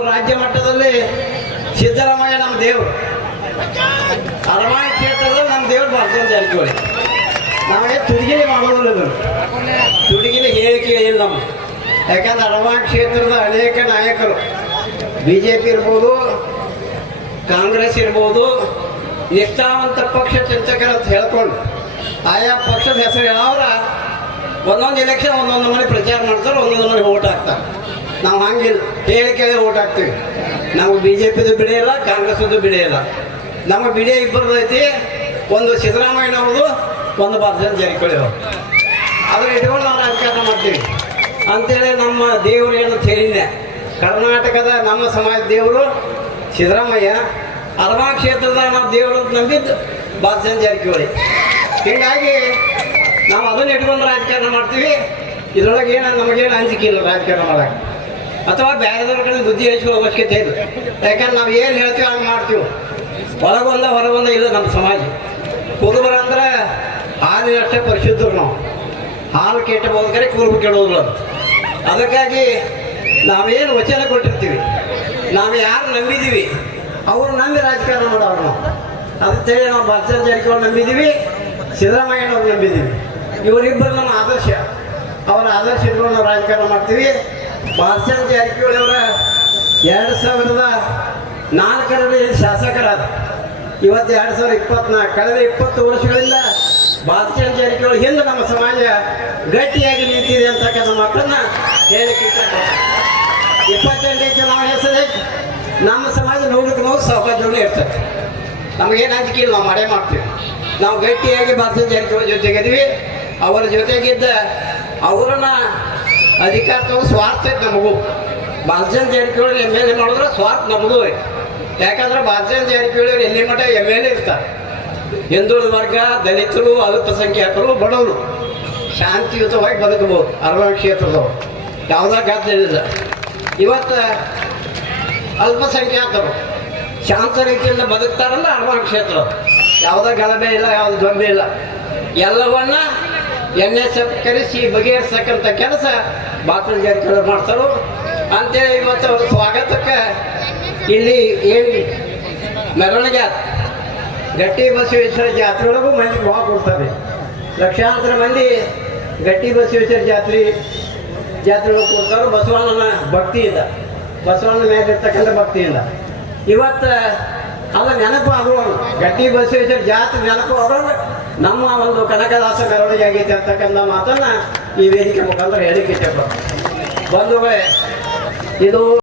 ರಾಜ್ಯ ಮಟ್ಟದಲ್ಲಿ ಸಿದ್ದರಾಮಯ್ಯ ನಮ್ಮ ದೇವರು. ಅರಮಾಯ ಕ್ಷೇತ್ರದಲ್ಲಿ ನಮ್ಮ ದೇವರು ಬರ್ತಾರೆ ಜಾರಕಿಹೊಳಿ ನಾವೇ ತುಡುಗಿಲಿ ಮಾಡೋದಿಲ್ಲ ತುಡುಗಿಲಿ ಹೇಳಿಕೆ ಇಲ್ಲ ನಮ್ಮ ಯಾಕಂದ್ರೆ ಅರಮಾಯ ಕ್ಷೇತ್ರದ ಅನೇಕ ನಾಯಕರು ಬಿ ಜೆ ಪಿ ಇರ್ಬೋದು, ಕಾಂಗ್ರೆಸ್ ಇರ್ಬೋದು, ನಿಷ್ಠಾವಂತ ಪಕ್ಷ ಅಂತ ಹೇಳ್ಕೊಂಡು ಆಯಾ ಪಕ್ಷದ ಹೆಸರು ಯಾವ್ರ, ಒಂದೊಂದು ಎಲೆಕ್ಷನ್ ಒಂದೊಂದು ಮನೆ ಪ್ರಚಾರ ಮಾಡ್ತಾರೆ, ಒಂದೊಂದು ಮನೆ ಓಟ್ ಹಾಕ್ತಾರೆ. ನಾವು ಹಂಗಿಲ್ಲ ಹೇಳಿ ಕೇಳಿ ಓಟ್ ಹಾಕ್ತೀವಿ. ನಾವು ಬಿ ಜೆ ಪಿದು ಬಿಡಿಯಲ್ಲ ಕಾಂಗ್ರೆಸ್ದು ಬಿಡೆಯಲ್ಲ ನಮ್ಮ ಬಿಡಿ ಇಬ್ಬರದ್ದು ಐತಿ, ಒಂದು ಸಿದ್ದರಾಮಯ್ಯನವ್ರದ್ದು ಒಂದು ಬಾರ್ಜನ್ ಜಾರಕಿಹೊಳಿ ಅವರು ಅದ್ರ ಇಟ್ಕೊಂಡು ನಾವು ರಾಜಕಾರಣ ಮಾಡ್ತೀವಿ. ಅಂತೇಳಿ ನಮ್ಮ ದೇವರು ಏನು ಹೇಳಿದ್ದೆ ಕರ್ನಾಟಕದ ನಮ್ಮ ಸಮಾಜ ದೇವರು ಸಿದ್ದರಾಮಯ್ಯ, ಅರಮಾ ಕ್ಷೇತ್ರದ ನಾವು ದೇವರು ಅಂತ ನಂಬಿದ್ದು ಬಾಲಚಂದ್ರ ಜಾರಕಿಹೊಳಿ. ಹೀಗಾಗಿ ನಾವು ಅದನ್ನ ಇಟ್ಕೊಂಡು ರಾಜಕಾರಣ ಮಾಡ್ತೀವಿ. ಇದರೊಳಗೆ ಏನು ನಮಗೇನು ಅಂಜಿಕೆ ಇಲ್ಲ ರಾಜಕಾರಣ ಮಾಡಕ್ಕೆ. ಅಥವಾ ಬೇರೆದವ್ರ ಬುದ್ಧಿ ಹಂಚ್ಕೊಳ್ಳೋ ಅವಶ್ಯಕತೆ ಇಲ್ಲ. ಯಾಕಂದ್ರೆ ನಾವು ಏನು ಹೇಳ್ತೀವಿ ಹಂಗೆ ಮಾಡ್ತೀವಿ. ಒಳಗೊಂದ ಹೊರಗೊಂದ ಇಲ್ಲ ನಮ್ಮ ಸಮಾಜ. ಕುರುಬರ ಅಂದ್ರೆ ಹಾಲಿನಷ್ಟೇ ಪರಿಶುದ್ಧರು ನಾವು. ಹಾಲು ಕರೆ ಕುರುಬು ಕೇಳೋದಿಲ್ಲ. ಅದಕ್ಕಾಗಿ ನಾವೇನು ವಚನ ಕೊಟ್ಟಿರ್ತೀವಿ, ನಾವು ಯಾರು ನಂಬಿದ್ದೀವಿ ಅವರು ನಂಬಿ ರಾಜಕಾರಣ ಮಾಡೋರು ನಾವು. ಅದಕ್ಕೆ ನಾವು ಬಾಲಚಂದ್ರ ಜಾರಕಿಹೊಳಿ ನಂಬಿದ್ದೀವಿ ಸಿದ್ದರಾಮಯ್ಯನವ್ರು ನಂಬಿದ್ದೀವಿ ಇವರಿಬ್ಬರು ನಮ್ಮ ಆದರ್ಶ. ಅವರ ಆದರ್ಶ ಇಟ್ಕೊಂಡು ನಾವು ರಾಜಕಾರಣ ಮಾಡ್ತೀವಿ. ಬಾಲಚಂದ್ರ ಜಾರಕಿಹೊಳಿ ಅವರ ಎರಡು ಸಾವಿರದ ನಾಲ್ಕರಲ್ಲಿ ಶಾಸಕರಾದ ಇವತ್ತು ಎರಡು ಸಾವಿರದ ಇಪ್ಪತ್ನಾಲ್ಕು ಕಳೆದ ಇಪ್ಪತ್ತು ವರ್ಷಗಳಿಂದ ಬಾಲಚಂದ್ರ ಜಾರಕಿಹೊಳಿ ಹಿಂದೆ ನಮ್ಮ ಸಮಾಜ ಗಟ್ಟಿಯಾಗಿ ನಿಂತಿದೆ ಅಂತಕ್ಕಂಥ ಮಕ್ಕಳನ್ನ ಇಷ್ಟಪಡ್ತೀನಿ. ಇಪ್ಪತ್ತೆಂಟನೇ ಚುನಾವಣೆ ಹೆಸರೇ ನಮ್ಮ ಸಮಾಜ ನೋಡಕ್ಕೆ ನೋವು ಸೌಕರ್ಯಗಳು ಇರ್ತದೆ ನಮಗೇನು ಅಂಜಿಕೆ ಇಲ್ಲ ನಾವು ಮಾಡೇ ಮಾಡ್ತೀವಿ. ನಾವು ಗಟ್ಟಿಯಾಗಿ ಬಾಲಚಂದ್ರ ಜಾರಕಿಹೊಳಿ ಜೊತೆಗಿದ್ವಿ ಅವರ ಜೊತೆಗಿದ್ದ ಅವರನ್ನ ಅಧಿಕಾರ ತಗೊಂಡು ಸ್ವಾರ್ಥ ಐತೆ ನಮಗೂ. Balachandra Jarkiholi M L A ನೋಡಿದ್ರೆ ಸ್ವಾರ್ಥ ನಮಗೂ ಐತೆ. ಯಾಕಂದ್ರೆ ಬಾಲಚಂದ್ರ ಜಾರಕಿಹೊಳಿ ಅವ್ರು ಎಲ್ಲಿ ಮಟ್ಟ ಎಂ ಎಲ್ ಎ ಇರ್ತಾರೆ. ಹಿಂದುಳಿದ ವರ್ಗ, ದಲಿತರು, ಅಲ್ಪಸಂಖ್ಯಾತರು, ಬಡವರು ಶಾಂತಿಯುತವಾಗಿ ಬದುಕಬಹುದು ಅರವಣ ಕ್ಷೇತ್ರದವರು. ಯಾವುದೇ ಇಲ್ಲ. ಇವತ್ತು ಅಲ್ಪಸಂಖ್ಯಾತರು ಶಾಂತ ರೀತಿಯಿಂದ ಬದುಕ್ತಾರಲ್ಲ ಅರವಣ ಕ್ಷೇತ್ರ. ಯಾವುದೇ ಗಲಭೆ ಇಲ್ಲ, ಯಾವ್ದು ಗೊಂಬೆ ಇಲ್ಲ. ಎಲ್ಲವನ್ನ ಎನ್ ಎಸ್ ಎಫ್ ಕರೆಸಿ ಬಗೆಹರಿಸಕ್ಕಂಥ ಕೆಲಸ ಬಾತ್ರ ಜಾರಕಿಹೊಳಿ ಮಾಡ್ತಾರೋ, ಅಂತೇಳಿ ಇವತ್ತು ಸ್ವಾಗತಕ್ಕೆ ಇಲ್ಲಿ ಏನು ಮೆರವಣಿಗೆ. ಗಟ್ಟಿ ಬಸವೇಶ್ವರ ಜಾತ್ರೆ ಒಳಗೂ ಮಂದಿ ಭಾವ ಕೊಡ್ತಾರೆ. ಲಕ್ಷಾಂತರ ಮಂದಿ ಗಟ್ಟಿ ಬಸವೇಶ್ವರ ಜಾತ್ರೆ ಜಾತ್ರೆ ಒಳಗೆ ಕೊಡ್ತಾರೆ, ಬಸವಣ್ಣನ ಭಕ್ತಿಯಿಂದ ಬಸವಣ್ಣನ ಮೇಲೆ ಇರ್ತಕ್ಕಂಥ ಭಕ್ತಿಯಿಂದ. ಇವತ್ತು ಅದು ನೆನಪು ಆಗುವ ಗಟ್ಟಿ ಬಸವೇಶ್ವರ ಜಾತ್ರೆ ನೆನಪು ಆಗುವಾಗ ನಮ್ಮ ಒಂದು ಕನಕದಾಸ ಮೆರವಣಿಗೆ ಆಗೈತೆ ಅಂತಕ್ಕಂಥ ಮಾತನ್ನ ಈ ವೇದಿಕೆ ಮುಖಾಂತರ ಹೇಳಿಕೆ ಬಂಧುಗಳೇ ಇದು